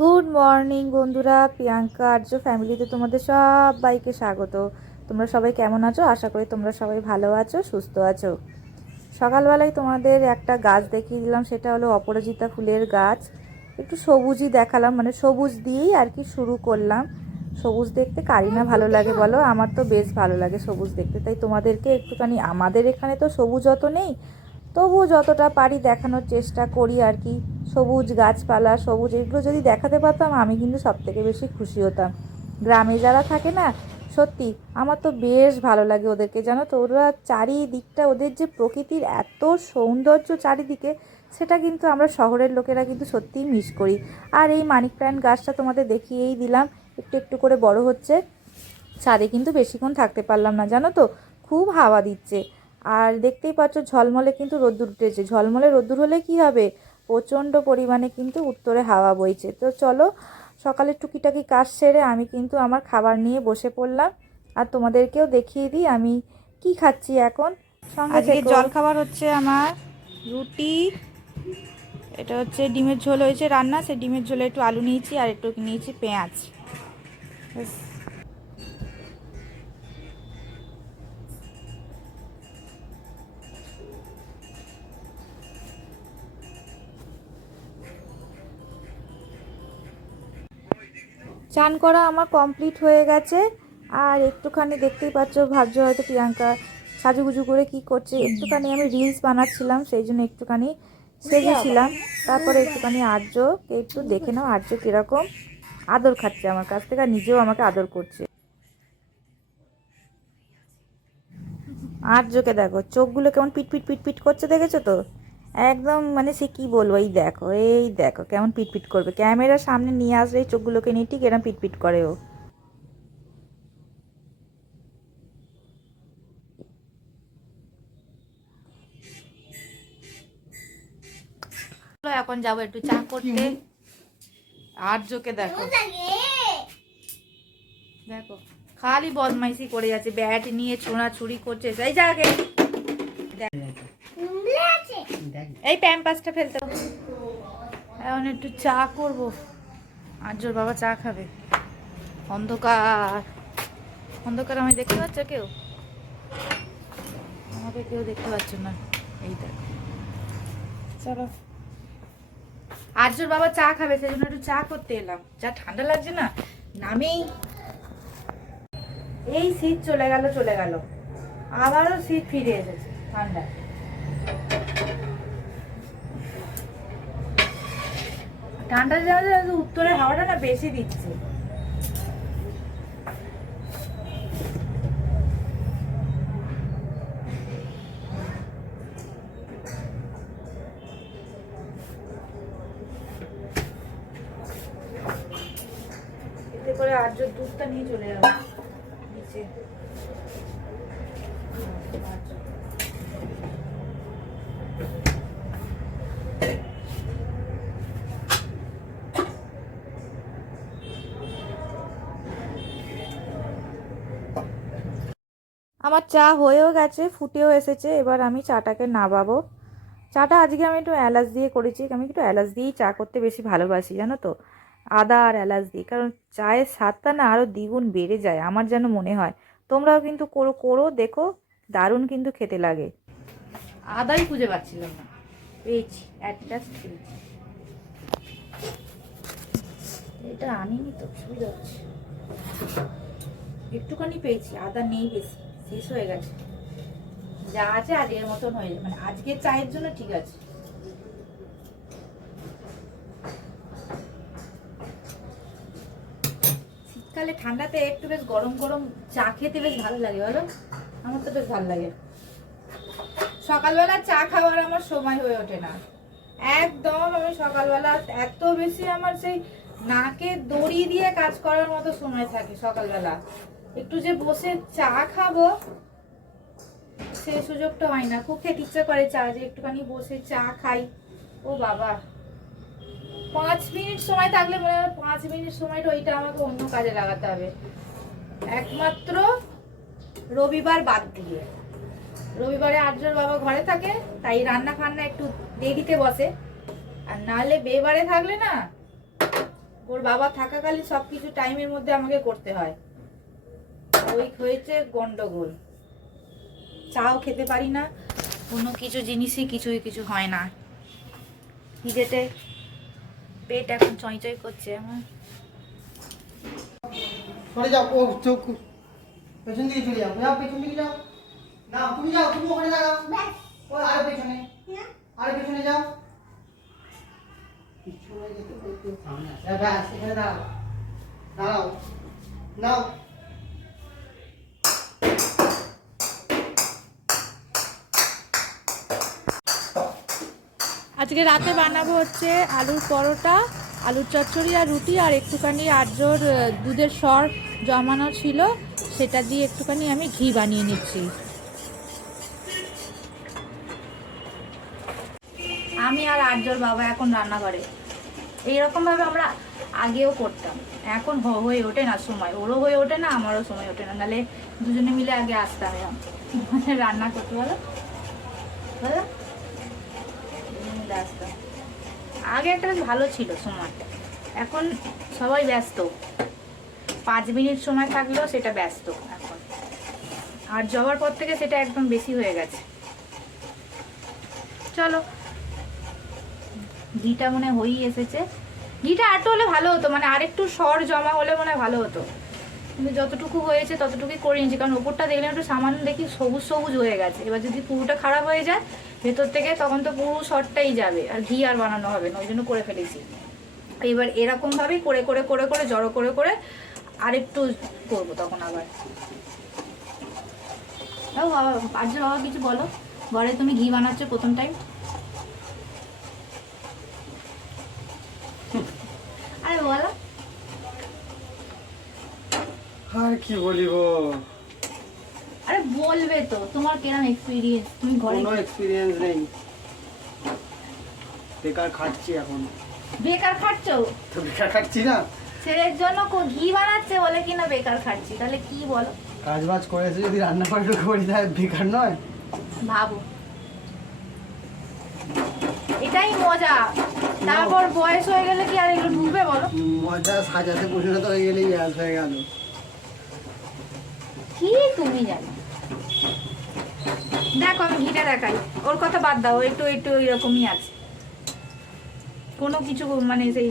Good morning বন্ধুরা, প্রিয়াঙ্কা আর্য ফ্যামিলিতে তোমাদের সবাইকে স্বাগত। তোমরা সবাই কেমন আছো? আশা করি তোমরা সবাই ভালো আছো, সুস্থ আছো। সকালবেলায় তোমাদের একটা গাছ দেখিয়ে দিলাম, সেটা হলো অপরাজিতা ফুলের গাছ। একটু সবুজই দেখালাম, মানে সবুজ দিয়েই আর কি শুরু করলাম। সবুজ দেখতে কারি না ভালো লাগে বলো? আমার তো বেশ ভালো লাগে সবুজ দেখতে, তাই তোমাদেরকে একটুখানি, আমাদের এখানে তো সবুজ অত নেই, তবু যতটা পারি দেখানোর চেষ্টা করি আর কি। সবুজ গাছপালা, সবুজ এগুলো যদি দেখাতে পারতাম আমি কিন্তু সবথেকে বেশি খুশি হতাম। গ্রামে যারা থাকে না, সত্যি আমার তো বেশ ভালো লাগে ওদেরকে, জানো তো। ওরা চারিদিকটা, ওদের যে প্রকৃতির এত সৌন্দর্য চারিদিকে, সেটা কিন্তু আমরা শহরের লোকেরা কিন্তু সত্যিই মিস করি। আর এই মানিক প্ল্যান্ট গাছটা তোমাদের দেখিয়েই দিলাম, একটু একটু করে বড় হচ্ছে। ছাদে কিন্তু বেশিক্ষণ থাকতে পারলাম না, জানো তো, খুব হাওয়া দিচ্ছে। আর দেখতেই পাচ্ছ ঝলমলে কিন্তু রোদ্দুর উঠেছে। ঝলমলে রোদ্দুর হলে কি হবে, প্রচণ্ড পরিমাণে কিন্তু উত্তরে হাওয়া বইছে। তো চলো, সকালের টুকিটাকি কাজ সেরে আমি কিন্তু আমার খাবার নিয়ে বসে পড়লাম। আর তোমাদেরকেও দেখিয়ে দিই আমি কি খাচ্ছি এখন, সঙ্গে আজকে থেকো। জল খাবার হচ্ছে আমার রুটি, এটা হচ্ছে ডিমের ঝোল হয়েছে রান্না, সেই ডিমের ঝোলে একটু আলু নিয়েছি আর একটু নিয়েছি পেঁয়াজ। ব্যাস। চান করা আমার কমপ্লিট হয়ে গেছে। আর একটুখানি দেখতেই পাচ্ছ, ভাবছো হয়তো প্রিয়াঙ্কা সাজুগুজু করে কি করছে। একটুখানি আমি রিলস বানাচ্ছিলাম, সেই জন্য একটুখানি সেজেছিলাম। তারপরে একটুখানি আর্যকে একটু দেখে নাও, আর্য কীরকম আদর খাচ্ছে আমার কাছ থেকে, আর নিজেও আমাকে আদর করছে। আর্যকে দেখো, চোখগুলো কেমন পিট পিট পিট পিট করছে, দেখেছো তো? একদম মানে সে কি বলবো, এই দেখো কেমন পিট পিট করবে, ক্যামেরার সামনে নিয়ে আসলে এই চোখগুলোকে নিয়ে ঠিক এরকম পিট পিট করে ও। এখন যাবো একটু চা করতে। আর্যকে দেখো দেখো, খালি বদমাইশি করে যাচ্ছে, ব্যাট নিয়ে ছোঁড়াছুড়ি করছে। এই জায়গায় এই প্যাম্পাসটা ফেলতে হবে। এখন একটু চা করব, আর্যর বাবা চা খাবে। অন্ধকার অন্ধকার, আমি দেখতে পাচ্ছ কেউ? আমাকে কেউ দেখতে পাচ্ছ না, এই দেখো। চলো, আর্যর বাবা চা খাবে, সেই জন্য একটু চা করতে এলাম। যা ঠান্ডা লাগছে না, নামেই এই শীত চলে গেল চলে গেল, আবারও শীত ফিরে এসেছে। ঠান্ডা ঠান্ডা যাওয়া, উত্তরে হাওয়াটা না বেশি দিচ্ছে। এতে করে আর্যর দুধটা নিয়ে চলে যাবে নিচে। আমার চা হয়েও গেছে, ফুটেও এসেছে, এবার আমি চাটাকে নাবাবো। চাটা আজকে আমি একটু এলাচ দিয়ে করেছি, আমি একটু এলাচ দিয়েই চা করতে বেশি ভালোবাসি, জানো তো। আদা আর এলাচ দিয়ে, কারণ চায়ের স্বাদটা না আরও দ্বিগুণ বেড়ে যায় আমার যেন মনে হয়। তোমরাও কিন্তু করো করো, দেখো দারুণ কিন্তু খেতে লাগে। আদাই খুঁজে পাচ্ছিলাম না, পেয়েছি, অ্যাডজাস্ট পেয়েছি। এটা আনিনি তো, সুবিধা হচ্ছে। একটুখানি পেয়েছি, আদা নেই বেশি, শেষ হয়ে গেছে। যা আছে আজকের মতন হয়ে যাবে, মানে আজকের চায়ের জন্য ঠিক আছে। শীতকালে ঠান্ডাতে একটু বেশ গরম গরম চা খেতে বেশ ভালো লাগে, বলো? আমার তো বেশ ভালো লাগে। সকালবেলা চা খাওয়ার আমার সময় হয়ে ওঠে না একদম। আমি সকালবেলা এত বেশি আমার সেই নাকে দড়ি দিয়ে কাজ করার মতো সময় থাকে সকালবেলা, একটু যে বসে চা খাবো সেই সুযোগটা হয় না। খুব খেতে ইচ্ছা করে চা, যে একটুখানি বসে চা খাই। ও বাবা, 5 মিনিট সময় থাকলে মনে হয় 5 মিনিট সময়টা ওইটা আমাকে অন্য কাজে লাগাতে হবে, একমাত্র রবিবার বাদ দিয়ে। রবিবারে আর্যর বাবা ঘরে থাকে, তাই রান্না ফান্না একটু দেরিতে বসে। আর নাহলে বেবারে থাকলে না, ওর বাবা থাকাকালীন সবকিছু টাইমের মধ্যে আমাকে করতে হয়, ওই হয়েছে গন্ডগোল। চাও খেতে পারি না, কোনো কিছু জিনিসই কিছু হয় না। খিদেতে পেট এখন চঁই চঁই করছে আমার। সরে যাও, ও চোখ পেছন দিকে চলে যাও, যাও পেছন দিকে যাও। না তুমি যাও, তুমি ওখানে দাঁড়াও, ও আরো পেছনে, আরো পেছনে যাও। পিছনে যেতে একটু সামনে আসে, ব্যাস এখানে দাঁড়াও, দাঁড়াও, নাও। আজকে রাতে বানাবো হচ্ছে আলুর পরোটা, আলুর চচ্চড়ি আর রুটি, আর একটুখানি আর্যর দুধের সর জমানো ছিল সেটা দিয়ে একটুখানি আমি ঘি বানিয়ে নিচ্ছি। আমি আর আর্যর বাবা এখন রান্না করে। এইরকমভাবে আমরা আগেও করতাম, এখন হয়ে ওঠে না সময়, ওরও হয়ে ওঠে না আমারও সময় ওঠে না, নাহলে দুজনে মিলে আগে আসতাম রান্না করতে। বলো বলো, আসতাম আগে, একটা বেশ ভালো ছিল সময়। এখন সবাই ব্যস্ত, 5 মিনিট সময় থাকলেও সেটা ব্যস্ত এখন, আর যাওয়ার পর থেকে সেটা একদম বেশি হয়ে গেছে। চলো, ঘিটা মনে হয়েই এসেছে। ঘিটা আরটু হলে ভালো হতো, মানে আরেকটু সর জমা হলে মনে হয় ভালো হতো, কিন্তু যতটুকু হয়েছে ততটুকুই করে নিয়েছি, কারণ ওপরটা দেখলে একটু সামান্য দেখি সবুজ সবুজ হয়ে গেছে। এবার যদি পুরোটা খারাপ হয়ে যায় ভেতর থেকে, তখন তো পুরো সরটাই যাবে, আর ঘি আর বানানো হবে না, ওই জন্য করে ফেলেছি। এবার এরকমভাবেই করে করে করে করে জড়ো করে করে আরেকটু করবো তখন আবার। আর্য বাবা কিছু বলো, ঘরে তুমি ঘি বানাচ্ছ প্রথম টাইম। আরে বলো। আর কি বলিব, আরে বলবে তো, তোমার কেরম এক্সপিরিয়েন্স, তুমি ঘরে কোনো এক্সপিরিয়েন্স নেই, বেকার খাচ্ছি এখন। বেকার খাচ্ছো? তো বেকার খাচ্ছি না, ছেলের জন্য ঘি বানাচ্ছে বলে কিনা বেকার খাচ্ছি, তাহলে কি বলো? কাজ বাজ করে এসে যদি রান্না করে ঢুকে পড়ি তাহলে বেকার নয়? ভাবো, এটাই মজা। তারপর বয়স হয়ে গেলে কি আর এগুলো ঢুকবে বলো? মজা সাজাতে পরিণত হয়ে গেলেই ব্যাস হয়ে গেল। কি তুমি জানো? দেখো আমি ঘিটা দেখাই, ওর কথা বাদ দাও, একটু একটু এরকমই আছে, কোনো কিছু মানে সেই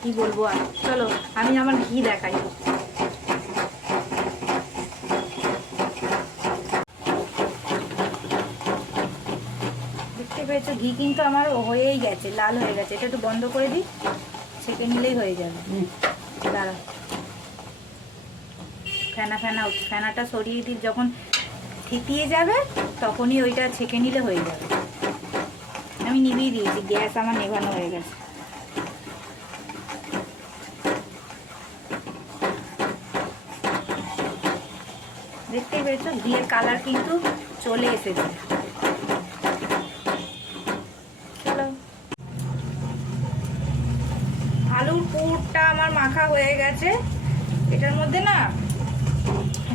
কি বলবো আর। চলো আমি আমার ঘি দেখাই। দেখতে পেয়েছো, ঘি কিন্তু আমার হয়েই গেছে, লাল হয়ে গেছে। এটা একটু বন্ধ করে দিই, ছেঁকে নিলেই হয়ে যাবে। দাঁড়া, ফেনাটা সরিয়ে দিই, যখন থিতিয়ে যাবে তখনই ওইটা ছেঁকে নিলে হয়ে যাবে। আমি নিভিয়ে দিয়েছি, গ্যাস আমার নেভানো হয়ে গেছে। দেখতেই পেয়েছো, ঘিয়ের কালার কিন্তু চলে এসেছে। চলো, আলুর পুরটা আমার মাখা হয়ে গেছে। এটার মধ্যে না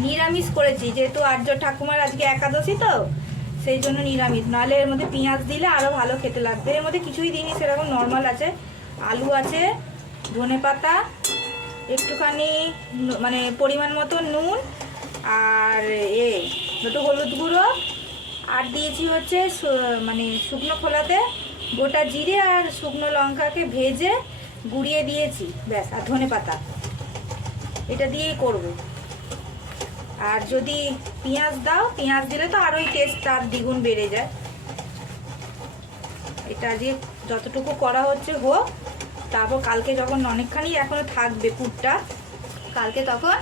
নিরামিষ করেছি, যেহেতু আর্য ঠাকুমার আজকে একাদশী, তো সেই জন্য নিরামিষ। নাহলে এর মধ্যে পেঁয়াজ দিলে আরো ভালো খেতে লাগবে। এর মধ্যে কিছুই দিইনি, সেরকম নর্মাল আছে। আলু আছে, ধনেপাতা, একটুখানি মানে পরিমাণ মতো নুন, আর দুটো হলুদ গুঁড়ো, আর দিয়েছি হচ্ছে মানে শুকনো খোলাতে গোটা জিরে আর শুকনো লঙ্কাকে ভেজে গুঁড়িয়ে দিয়েছি, ব্যাস। আর ধনেপাতা, এটা দিয়েই করব। আর যদি পেঁয়াজ দাও, পেঁয়াজ দিলে তো আরোই টেস্ট আর দ্বিগুণ বেড়ে যায়। এটা দিয়ে যতটুকু করা হচ্ছে হোক, তারপর কালকে যখন অনেকখানি এখনো থাকবে পুরটা, কালকে তখন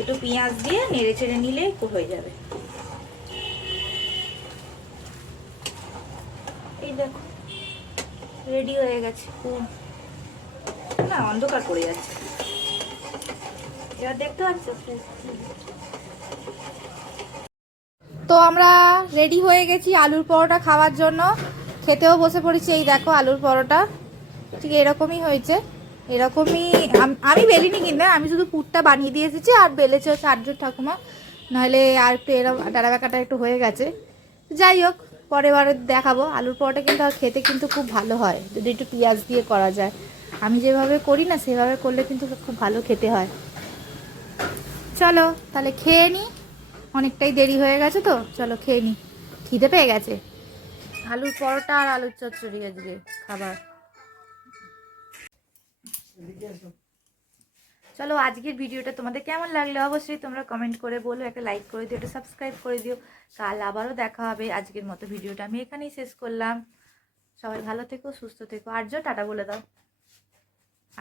একটু পেঁয়াজ দিয়ে নেড়ে ছেড়ে নিলেই হয়ে যাবে। এই দেখো রেডি হয়ে গেছে পুর। না, অন্ধকার পড়ে যাচ্ছে, এবার দেখতে পাচ্ছ। তো আমরা রেডি হয়ে গেছি আলুর পরোটা খাওয়ার জন্য, খেতেও বসে পড়েছি। এই দেখো আলুর পরোটা ঠিক এরকমই হয়েছে, এরকমই। আমি বেলিনি, কিন্তু আমি শুধু পুরটা বানিয়ে দিয়ে এসেছি, আর বেলেছে হচ্ছে আর্যর ঠাকুমা, নাহলে আর একটু এরকম ডাটা ব্যাকাটা একটু হয়ে গেছে। যাই হোক, পরের বারে দেখাবো। আলুর পরোটা কিন্তু খেতে কিন্তু খুব ভালো হয় যদি একটু পেঁয়াজ দিয়ে করা যায়। আমি যেভাবে করি না সেভাবে করলে কিন্তু খুব ভালো খেতে হয়। চলো তাহলে খেয়ে নিই, অনেকটাই দেরি হয়ে গেছে তো, চলো খেয়ে নিই, খিদে পেয়ে গেছে। আলুর পরোটা আর আলুর চচ্চড়ি আজকে খাবার। চলো আজকের ভিডিওটা তোমাদের কেমন লাগলো অবশ্যই তোমরা কমেন্ট করে বলো, একটা লাইক করে দিও, একটা সাবস্ক্রাইব করে দিও। কাল আবারও দেখা হবে। আজকের মতো ভিডিওটা আমি এখানেই শেষ করলাম। সবাই ভালো থেকো, সুস্থ থেকো। আর্য টাটা বলে দাও,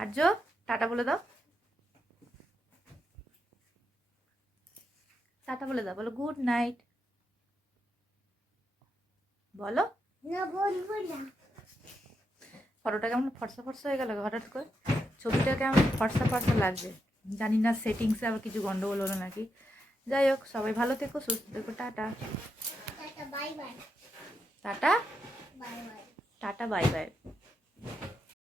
আর্য টাটা বলে দাও, টাটা বলে দাও, বলো গুড নাইট বলো। ফটোটা কেমন ফর্সা ফর্সা হয়ে গেল হঠাৎ করে, ছবিটা কেমন ফর্সা ফর্সা লাগছে, জানি না সেটিংসে আবার কিছু গন্ডগোল হলো নাকি। যাই হোক, সবাই ভালো থেকো, সুস্থ থেকো। Tata tata, tata bye bye.